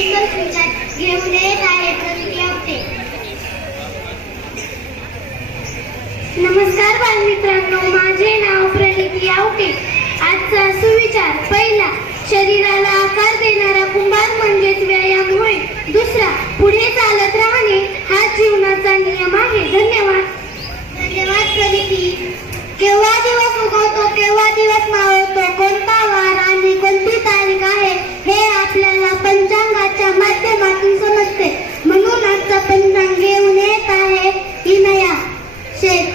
एकच विचार नमस्कार बालमित्रांनो माझे नाव प्रदीप यावटे. आजचा सुविचार पहिला शरीराला आकार देणारा कुंभार म्हणजेच व्यायाम होय दुसरा पुढे चालत राहणे हा जीवनाचा नियम आहे. धन्यवाद. धन्यवाद प्रदीपी. केव्हा दिवस उगवतो केव्हा दिवस मावळ माध्यमातून समजते म्हणून आजचा पंचांग घेऊन येत आहे इनया शेख.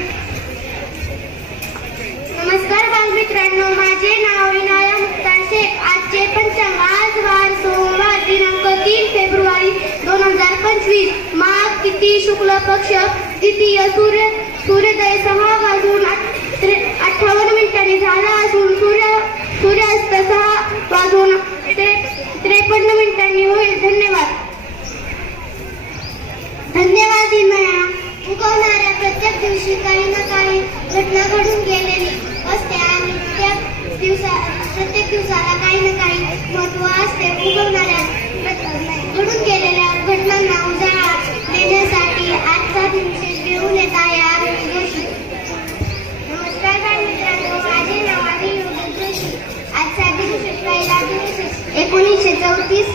नमस्कार बालमित्रांनो माझे नाव विनाया मुक्ता शेख. आजचे पंचांग आज वार सोमवार दिनांक तीन फेब्रुवारी दोन हजार पंचवीस. माघ तिथी शुक्ल पक्ष द्वितीय सूर्य सूर्योदय सहा वाजून आठ- त्रे- अठ्ठावन्न मिनिटांनी झाला असून सूर्य सूर्यास्त सहा वाजून त्रे- त्रेपन्न मिनिटांनी होईल धन्यवाद धन्यवाद इनया उगवणाऱ्या प्रत्येक दिवशी काही ना काही घटना घडून गेलेली असते आणि त्या दिवसा प्रत्येक दिवसाला काही ना काही महत्त्व असते उगवणाऱ्या प्रत- घडून गेलेल्या घटनांना उजाळा देण्यासाठी आजचा दिवस घेऊन येत आहे आरोग्य जोशी नमस्कार बालमित्रांनो माझे नाव आहे योगी जोशी आजचा दिवस पहिला दिवस एकोणीसशे चौतीस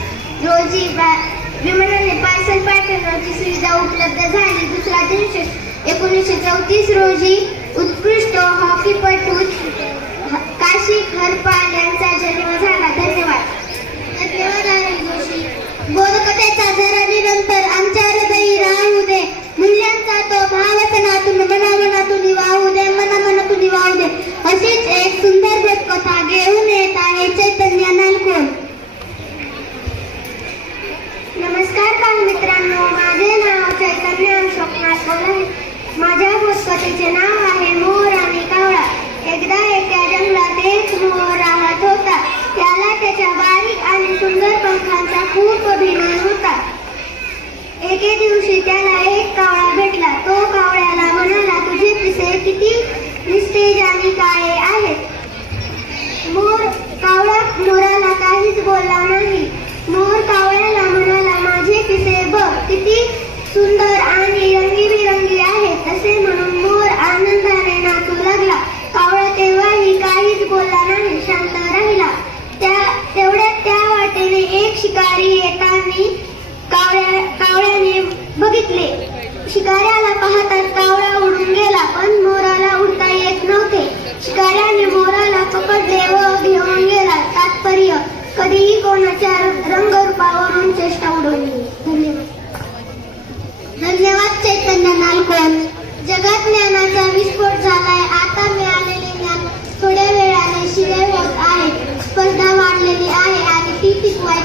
रोजी बा- विमानाने पार्सल पाठवण्याची सुविधा उपलब्ध झाली. दुसरा दिवशी एकोणीसशे चौतीस रोजी उत्कृष्ट हॉकीपटू काशी खरपाल यांचा जन्म झाला. धन्यवाद. मित्रांनो माझे नाव चैतन्य माझ्या पुस्तकाचे नाव आहे मोर आणि कावळा. एकदा एका जंगलात एक मोर राहत होता. त्याला त्याच्या बारीक आणि सुंदर पंखांचा खूप अभिमान होता. एके दिवशी त्याला एक कावळा भेटला. तो कावळ्याला म्हणाला तुझे पिसे किती निस्तेज आणि काळे आहेत मोर कावळा मोराला काहीच बोलला नाही. मोर तिथे बघ किती सुंदर आणि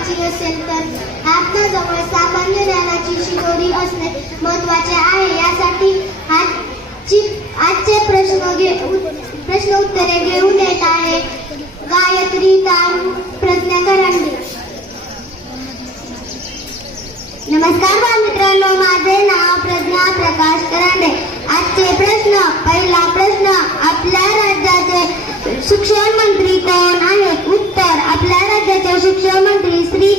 टिकवायची असेल तर आपल्याजवळ सामान्य ज्ञानाची शिदोरी असणे महत्त्वाचे आहे. यासाठी आजची आजचे प्रश्न घे प्रश्न उत्तरे घेऊन येत आहे. गायत्री तारू प्रज्ञा करांडे नमस्कार मित्रांनो माझे नाव प्रज्ञा प्रकाश करांडे. आजचे प्रश्न पहिला प्रश्न आपल्या राज्याचे शिक्षण मंत्री कोण आहेत? उत्तर आपल्या राज्याचे शिक्षण मंत्री श्री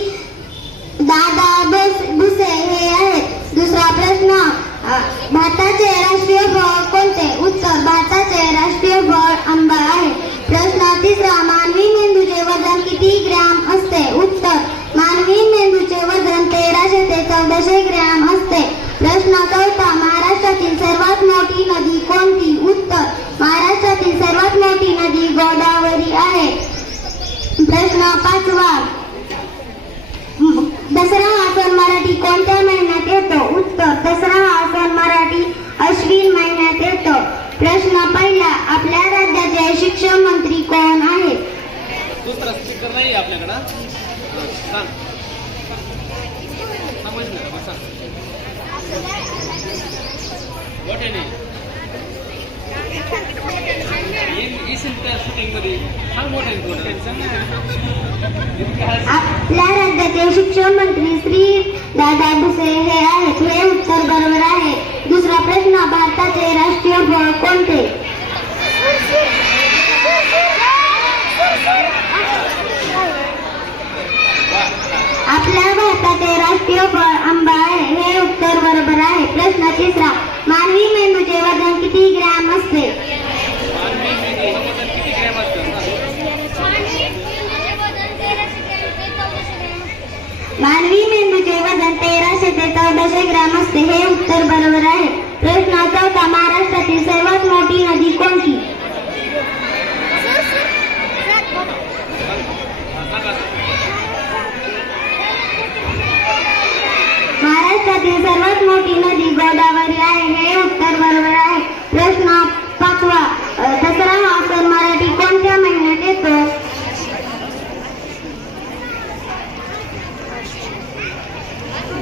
दादा बस भुसे हे आहेत दुसरा प्रश्न अ, भारताचे राष्ट्रीय फळ कोणते उत्तर भारताचे राष्ट्रीय फळ आंबा आहे प्रश्न तिसरा मानवी मेंदूचे वजन किती ग्रॅम असते उत्तर मानवी मेंदूचे वजन तेराशे ते चौदाशे ग्रॅम असते प्रश्न चौथा महाराष्ट्रातील सर्वात मोठी नदी कोणती? उत्तर महाराष्ट्रातील सर्वात मोठी नदी गोदावरी आहे. प्रश्न पाचवा दसरा हा सण मराठी कोणत्या महिन्यात येतो उत्तर दसरा हा सण मराठी अश्विन महिन्यात येतो प्रश्न पहिला आपल्या राज्याचे शिक्षण मंत्री कोण आहेत दुसरा स्पीकर नाही आहे आपल्याकडं हां, सांग सांग माहिती नाही का? सांग आपल्या राज्याचे शिक्षण मंत्री श्री दादा भुसे हे आहेत. हे उत्तर बरोबर आहे. दुसरा प्रश्न भारताचे राष्ट्रीय फळ कोणते? आपल्या भारताचे राष्ट्रीय फळ आंबा आहे. हे उत्तर बरोबर आहे. प्रश्न तिसरा असते मानवी मेंदूचे वजन तेराशे ते चौदाशे ग्रॅम असते हे उत्तर बरोबर आहे. प्रश्न चौथा महाराष्ट्रातील सर्वात मोठी नदी कोणती?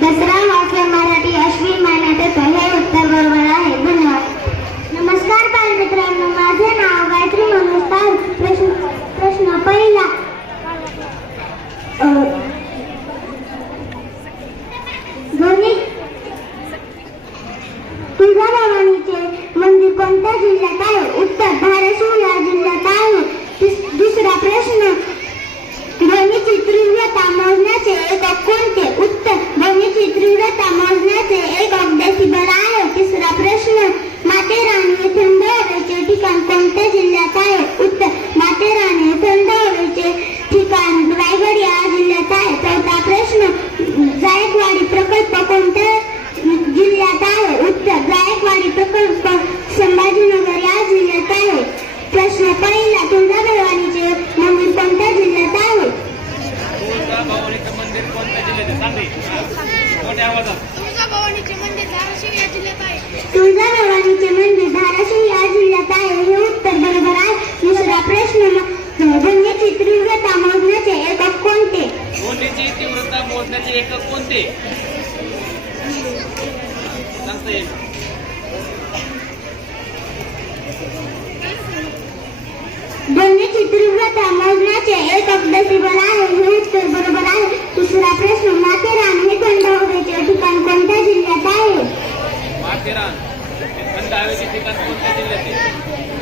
दसरा वाक्य मराठी अश्विन महिन्यात येतो हे उत्तर बरोबर आहे. धन्यवाद. नमस्कार बालमित्रांनो. माझे नाव गायत्री मनोज प्रश्न प्रश्न पहिला. até pergunto जन्मीची तीव्रता मोजण्याचे एक अभ्यासीबल आहे हे बरोबर आहे. तिसरा प्रश्न माथेरान हे थंड हवेचे ठिकाण कोणत्या जिल्ह्यात आहे? माथेरान. थंड हवेचे ठिकाण कोणत्या जिल्ह्यात आहे?